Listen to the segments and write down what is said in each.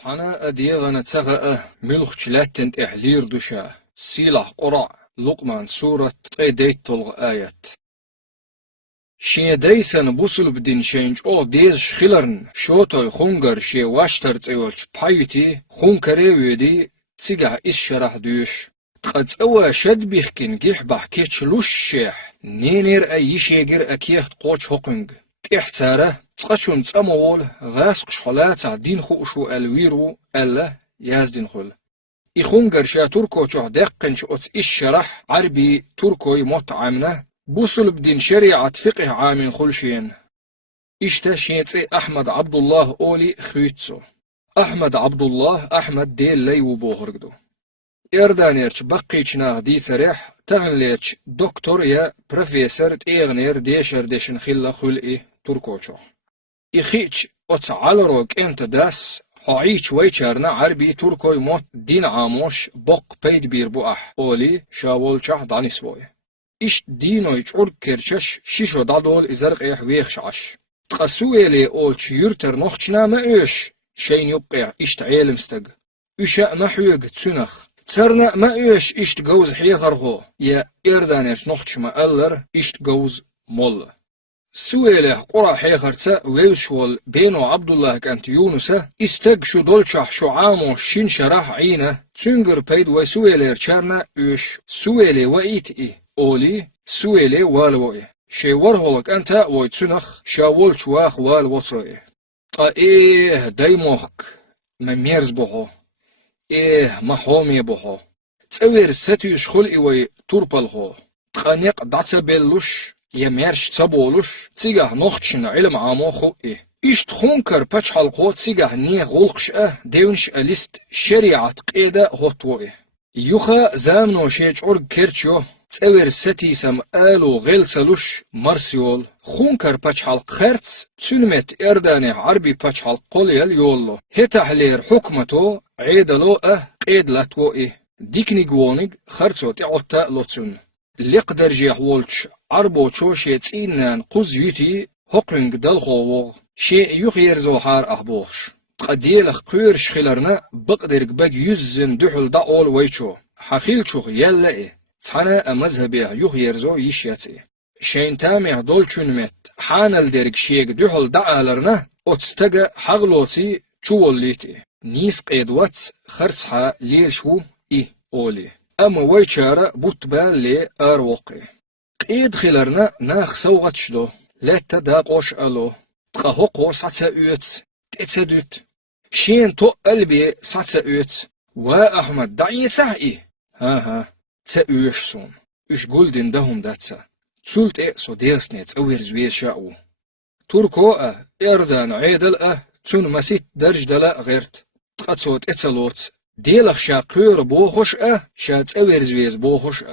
حنا أديغنا تسغأ ملخ لاتنت إحلير دوشا سيلح قرع لقمان سورة قيديت طلغ آيات شين ديسن بوسل بدين شينج او ديز خيلرن شوتوي خونغر شي واشتر تيولش بايتي خونكري ويدي تسيقع إس شرح دوش قد أوا شد بيخكين جيح بحكيتش لوش شيح نينير أي شيجر أكيخت قوش حقنج تحتاره تقشون تأمول غاسق شخلاتا دين خوشو الويرو ألا يازدين خل إخونغر شا تركو چوح دقنش أتس إش شرح عربي تركوي مطعمنا بوصل بدين شريعة فقه عامين خلشين إشتا شينتي أحمد عبد الله أولي خويتسو أحمد عبد الله أحمد ديل لي وبوغرقدو إردانيرش بقيتشنا دي سريح تغنليرش دكتور يا بروفيسور تيغنير ديشر ديشن خلا خلقي تركوشو إخيتش أتعالروك انت داس حعيش ويشارنا عربي تركوي موت دين عاموش بق بيد بير بوأح أولي شاول شح دانيسوي إش دينو يجعر كرشش شيشو دادول إزرق إح ويخشعش تقسويلي أولش يرتر نوخشنا ما إيش شين يبقى إش تعيلم استق إشاء محويق تسنخ تسرنا ما إيش إش تجوز حيغرغو يا إردانيش نوخش ما ألر إش تجوز مول سويله قرى حيغرتا ويلشول بينو عبد الله كانت يونسا استق شو دولشح شو عامو شين شرح عينه تسنجر بيد وسويله رشارنا إيش سويله وإيت إيه أولي سويلي والوئي شي ورهولك أنت ويتسنخ شاول شواخ والوصرئي إيه دايموخك ما ميرز بوحو إيه ما حومي بوحو تسوير ستيش خلقي وي توربالهو تقنيق دعتبلوش يميرش تسابولوش تسيقه نوخشن علم عاموخو إيه إيش تخونكر باتش حلقو تسيقه نيه غلقش ديونش أليست شريعة قيدة هوتوئي يوخا زامنو شيج عرق كيرتشو تسوير ستي سم آلو غيل سلوش مرسيول خونكر باش حلق خيرتس تسلمت إرداني عربي باش حلق قوليال يولو هتحلير حكمتو عيدلو قيد لاتوو ديكني قوونيق خرسو تعوتا لوتسون لقدر جيح وولش عربو چو شي تسينان قوزيوتي هقرنگ دلخووغ شي يخير زوحار أحبوخش تقديلخ قيرش خيلرنا بقدرق بق يزن دحل داول ويچو حخيلچوخ يلا تحنا مذهبي يخيرزو يشياتي شين تامع دولچون مت حانل درق شيق دحل دعالرنا اتستقى حغلوتي چووليتي نيس قيدوات خرصحا ليلشو أولي أما ويشارة بوتبال لي أروقي قيد خيلرنا ناخ سوغتشدو لا تداقوش ألو تقهقو ساتسا أوت تتسدوت شين تو قلبي ساتسا أوت وأحمد دعي سعي ها تسأوش سون إش قولدن دهم داتسا تسولت سو ديرسنيت أوير زوير شاو تركو إردان عيدل تون مسيت درج دلا غيرت تقصوت اتسالوت ديلخ شا قير بوخوش شا تأوير زويز بوخوش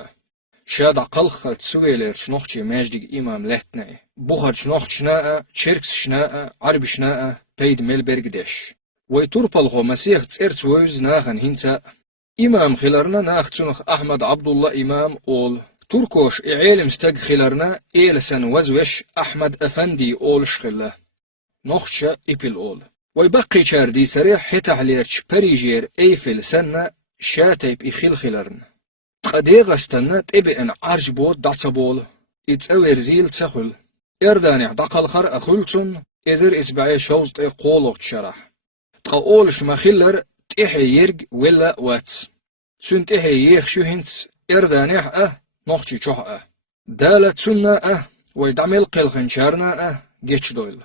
شا دا قلخ تسويلر شنوخشي ماجدق إمام لهتنا بوخر شنوخشنا شركس شنا عربي شنا بيد ميلبرغ ديش ويتوربالغو مسيح تسيرت ويز ناخن هنسا إمام خلرنا ناختنخ أحمد عبد الله إمام أول تركوش إعيل مستق خلرنا إيلسن وزوش أحمد أفندي أول شخله نخشة إبل أول ويبقي شاردي سريح حتحليرش بريجير أيفل سنة شاتيب إخيل خلرن قديغستنا تبئن عرجبو دعتبول إتأوير زيل تسخل إرداني دقل خر أخلتن إزر إسبعي شوزت قولوك شرح تقولش مخلر تحي يرق ولا واتس سنت يخ شو هنس إردانيح نوخشي شوح دالت سنة ويدعمل قلخن شارنا جيتش دويل